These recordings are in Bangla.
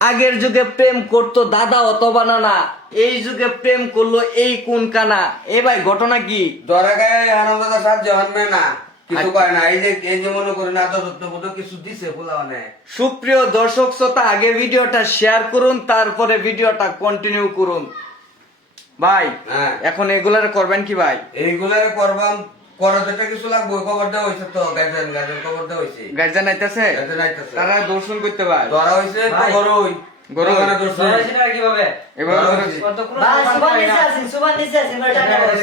আগের যুগে প্রেম করতো দাদা অথবা নানা, এই যুগে প্রেম করলো এই কোন কানা। এ ভাই ঘটনা কি? ধরা গায়ে আনন্দ সাহায্য হনবে না, কিছু কয় না। এই যে মনে করেন আদর কিছু দিছে বলা মানে। সুপ্রিয় দর্শক শ্রোতা, আগে ভিডিওটা শেয়ার করুন, তারপরে ভিডিওটা কন্টিনিউ করুন। ভাই হ্যাঁ, এখন এগুলার করবেন কি ভাই? এইগুলার করবাম, করাতে কিছু লাগবে। খবর দেওয়া হয়েছে তো, গার্জেন খবর দেওয়া হয়েছে। গার্জেন আইতাছে, গার্জেন আইতাছে, তারা দর্শন করতে ভাই। ধরা হয়েছে তো গরুই গরু মানে দর্শন কিভাবে এবার ধরা ধরে- হয়েছে। ভাই সুবান নিচে আছেন, সুবান নিচে আছেন,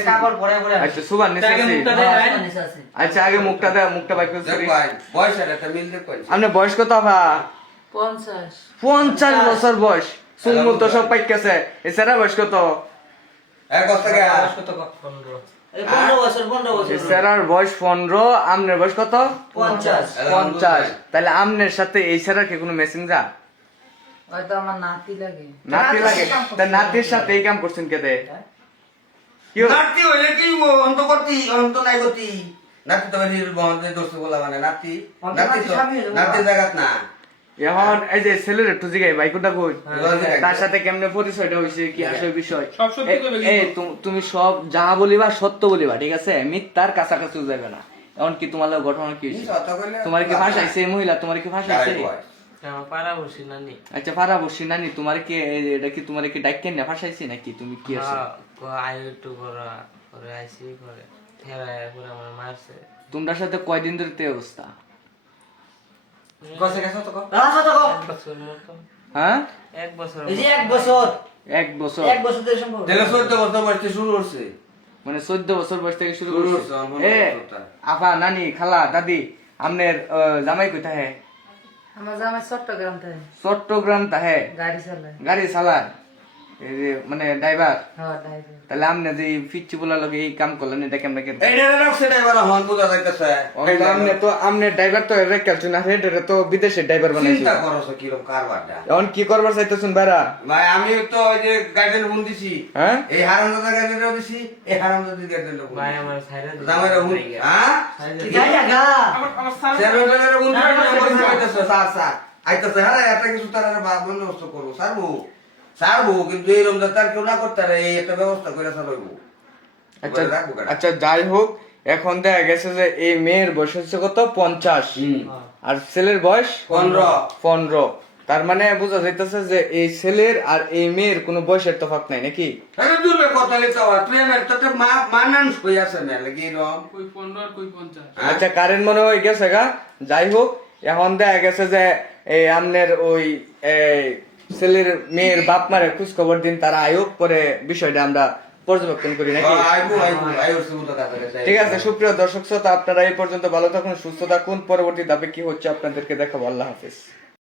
কাপড় পরে পরে আচ্ছা সুবান নিচে আগে আছি। মুখটা দেখায়। নিচে আছেন। আচ্ছা আগে মুখটা দে, মুখটা বাইক করে দেখ ভাই, বয়সের একটা মিল দেখ কইছে। আপনি বয়স কত আপা? 50 50 বছর বয়স, চুলমুল তো সব পাইকাছে। এছাড়া বয়স কত? এক বছর থেকে কত 15 এই 15 বছর 15 বছর এছাড়ার বয়স 15, আমনের বয়স কত? 50 50। তাহলে আমনের সাথে এই ছাড়া কি কোনো মেসিং যা? হয়তো আমার নাতি লাগে নাতি লাগে? তা নাতির সাথে এই কাম করছেন কে দে? কি হলো? নাতি হইলে কি অন্ত করতি, অন্ত নাই গতি। নাতি তো বাড়ির বন্ধে দোস্ত বলা মানে নাতি, নাতি তো নাতি জায়গাত না। এখন এই যে ছেলের একটু জিগাই ভাই কোনটা কই, হ্যাঁ। তার সাথে কেমনে পরিচয়টা হইছে, কি আসলে বিষয়। সব সত্যি কইবে কিন্তু। এই তুমি সব যা বলিবা সত্য বলিবা, ঠিক আছে? মিথ্যার কাছাকাছি যাবে না। এখন কি তোমার লগে ঘটনা কি হইছে? তোমার কি ফাঁসাইছে এই মহিলা? তোমার কি ফাঁসাইছে? আমার পাড়া বসি নানি আচ্ছা ফারা বসি নানি, তোমার কি এটা কি তোমার কি ডাক্কেন না ফাঁসাইছে নাকি? তুমি কি আছে আই একটু করা করে আইসি করে ফেরায় করে আমার মারছে তোমার সাথে কয়দিন ধরে তে অবস্থা? কসে গেছে তো এক বছর মতো হ্যাঁ এক বছর এই যে এক বছর এক বছর ধরে সম্পর্ক তেলে 14 বছর বয়সে শুরু করছে। মানে 14 বছর বয়স থেকে শুরু শুরু করছে। করছে, আমার এ বছরটা। আপা নানি খালা দাদি আমনের জামাই কোথায়? হ্যাঁ আমার জামাই চট্টগ্রাম থেকে চট্টগ্রাম তাহে গাড়ি চালায় গাড়ি চালায়, এই যে মানে ড্রাইভার। হ্যাঁ ড্রাইভার তাহলে আমনে যে পিচ্ছি বলা লগে এই কাম করলেন, এটা কেমনে কেন? এইটা রাখছে ড্রাইভার হন বুঝা যাইতেছে। আমনে ড্রাইভার তো এর খেলছেন না, এটা তো বিদেশের ড্রাইভার বানাইছে। চিন্তা করছ কিরকম কারবারটা। এখন কি করবার চাইতেছেন বাইরা? ভাই আমি তো ওই যে গার্ডেন ফোন দিছি, হ্যাঁ এই হারামজাদা গার্ডেনও দিছি, এই হারামজাদি গার্ডেনও ফোন ভাই দিছি। আমার সাইডে জামাইরা ফোন, হ্যাঁ? গাড়ি গা আমার স্যার সেরোটারে ফোন দিছি, আইতাছে স্যার আইতাছে। হ্যাঁ একটা কিছু তারা বন্দোবস্ত করবো, সারবো কিন্তু এই রমজান তার কেউ না করতে পারে, এই একটা ব্যবস্থা করে সারবো। আচ্ছা আচ্ছা যাই হোক, এখন দেখা গেছে যে এই মেয়ের বয়স হচ্ছে কত? 50, আর ছেলের বয়স 15। তার মানে বোঝা যাইতেছে যে এই ছেলের আর এই মেয়ের কোনো বয়সের তফাৎ নাই নাকি? দূরে কথা লিখতে হয়, প্রেমের তাতে মানান হয়ে আছে না লাগে এরকম। কই 15 আর কই 50। আচ্ছা কারেন্ট মনে হয়ে গেছে গা। যাই হোক, এখন দেখা গেছে যে এই আমনের ওই ছেলের মেয়ের বাপ মারে খোঁজ খবর দিন, তারা আয়োগ পরে বিষয়টা আমরা পর্যবেক্ষণ করি নাকি? ঠিক আছে সুপ্রিয় দর্শক শ্রোতা, আপনারা এই পর্যন্ত ভালো থাকুন, সুস্থ থাকুন। পরবর্তী ধাপে কি হচ্ছে আপনাদেরকে দেখাবো। আল্লাহ হাফেজ।